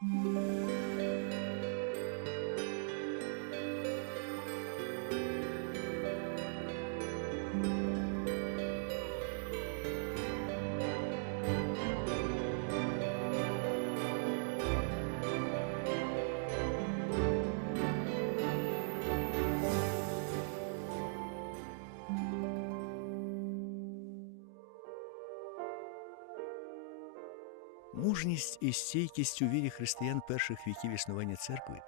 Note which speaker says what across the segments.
Speaker 1: Música Мужність і стійкість у вірі християн перших віків існування церкви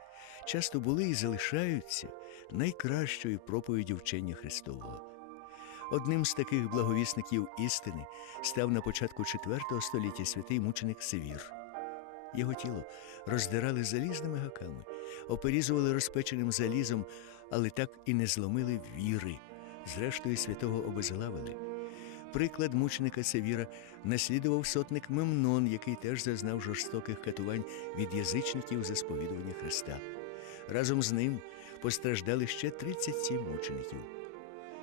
Speaker 1: часто були і залишаються найкращою проповіддю вчення Христового. Одним з таких благовісників істини став на початку IV століття святий мученик Севір. Його тіло роздирали залізними гаками, оперізували розпеченим залізом, але так і не зломили віри. Зрештою, святого обезглавили. Приклад мученика Севіра наслідував сотник Мемнон, який теж зазнав жорстоких катувань від язичників за сповідування Христа. Разом з ним постраждали ще 37 мучеників.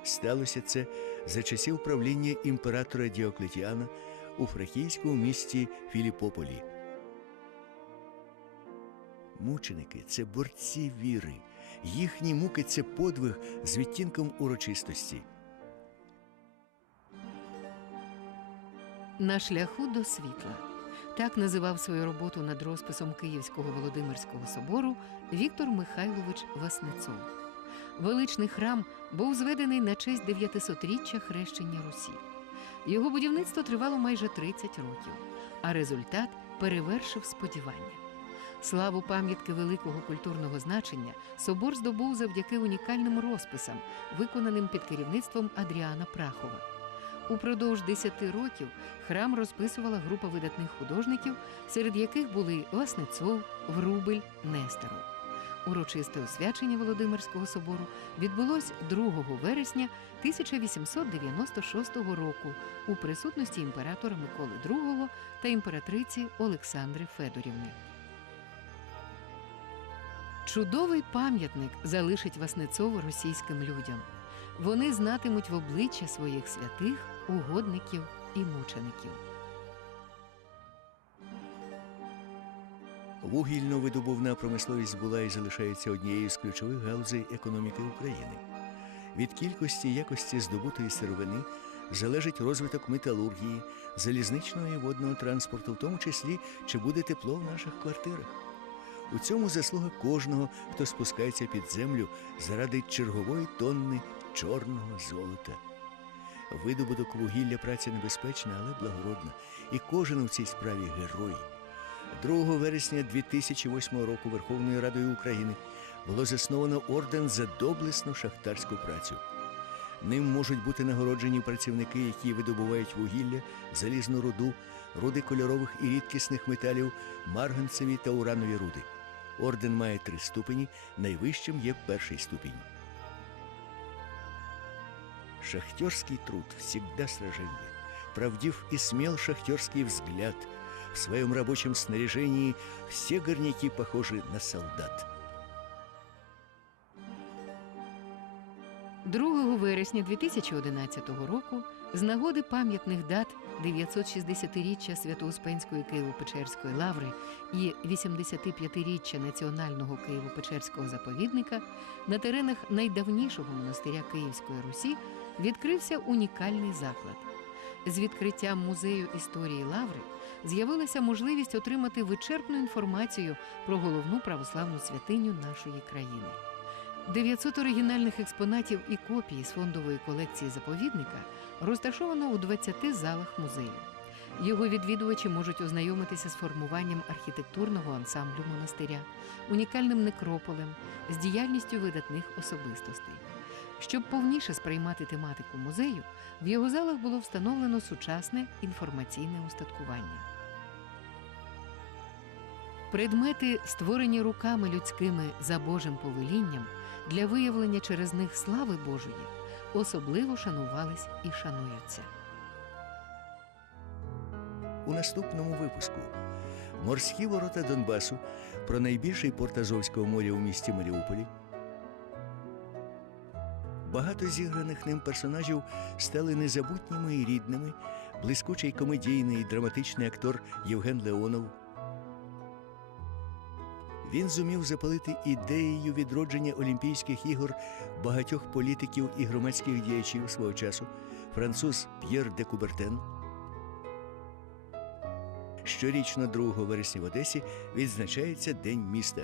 Speaker 1: Сталося це за часів правління імператора Діоклетіана у фракійському місті Філіпополі. Мученики це борці віри. Їхні муки це подвиг з відтінком урочистості.
Speaker 2: На шляху до світла. Так називав свою роботу над розписом Київського Володимирського собору Віктор Михайлович Васнецов. Величний храм був зведений на честь 900-річчя хрещення Русі. Його будівництво тривало майже 30 років, а результат перевершив сподівання. Славу пам'ятки великого культурного значення собор здобув завдяки унікальним розписам, виконаним під керівництвом Адріана Прахова. Упродовж 10 років храм розписувала група видатних художників, серед яких були Васнецов, Врубель, Несторов. Урочисте освячення Володимирського собору відбулось 2 вересня 1896 року у присутності імператора Миколи II та імператриці Олександри Федорівни. Чудовий пам'ятник залишить Васнецову російським людям. Вони знатимуть в обличчя своїх святих, угодників і мучеників.
Speaker 1: Вугільно-видобувна промисловість була і залишається однією з ключових галузей економіки України. Від кількості якості здобутої сировини залежить розвиток металургії, залізничного і водного транспорту, в тому числі чи буде тепло в наших квартирах. У цьому заслуга кожного, хто спускається під землю заради чергової тонни чорного золота. Видобуток вугілля праця небезпечна, але благородна, і кожен у цій справі герой. 2 вересня 2008 року Верховною Радою України було засновано орден за доблесну шахтарську працю. Ним можуть бути нагороджені працівники, які видобувають вугілля, залізну руду, руди кольорових і рідкісних металів, марганцеві та уранові руди. Орден має три ступені, найвищим є перший ступінь. Шахтерский труд всегда сражение. Правдив и смел шахтерский взгляд. В своем рабочем снаряжении все горняки похожи на солдат.
Speaker 2: 2 вересня 2011 року з нагоди пам'ятних дат 960-річчя Свято-Успенської Києво-Печерської лаври і 85-річчя Національного Києво-Печерського заповідника на теренах найдавнішого монастиря Київської Русі відкрився унікальний заклад. З відкриттям музею історії лаври з'явилася можливість отримати вичерпну інформацію про головну православну святиню нашої країни. 900 оригінальних експонатів і копій з фондової колекції заповідника розташовано у 20 залах музею. Його відвідувачі можуть ознайомитися з формуванням архітектурного ансамблю монастиря, унікальним некрополем, з діяльністю видатних особистостей. Щоб повніше сприймати тематику музею, в його залах було встановлено сучасне інформаційне устаткування. Предмети, створені руками людськими за Божим повелінням, для виявлення через них слави Божої, особливо шанувались і шануються.
Speaker 1: У наступному випуску морські ворота Донбасу про найбільший порт Азовського моря у місті Маріуполі. Багато зіграних ним персонажів стали незабутніми і рідними. Блискучий комедійний і драматичний актор Євген Леонов, Він зумів запалити ідеєю відродження Олімпійських ігор багатьох політиків і громадських діячів свого часу, француз П'єр де Кубертен. Щорічно 2 вересня в Одесі відзначається День міста.